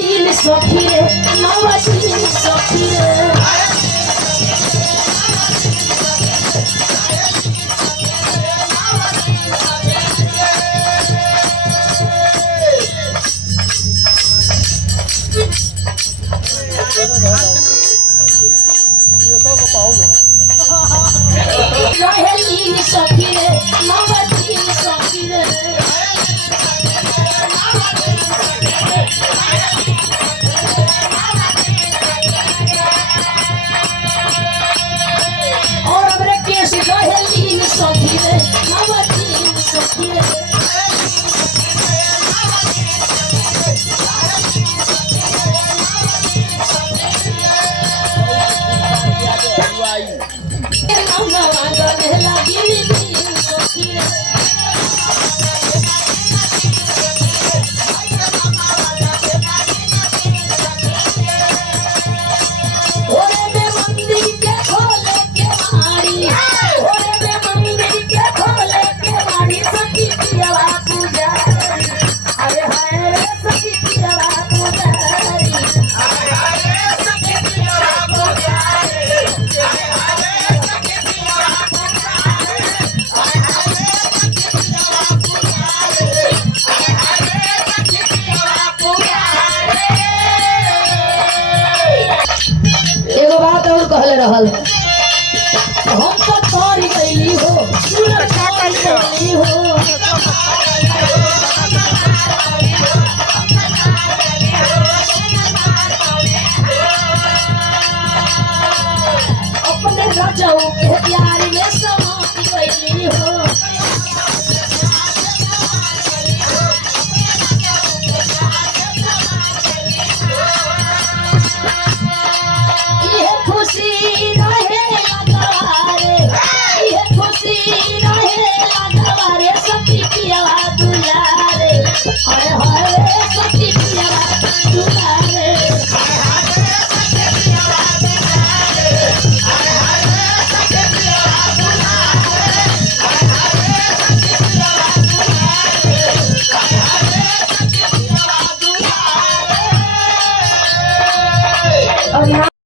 तीन सखी रे नवा तीन सखी रे तीन सखी रे नवा तीन सखी रे और हमरे केस रहे तीन सखी रे नवा तीन सखी रे कहले रहल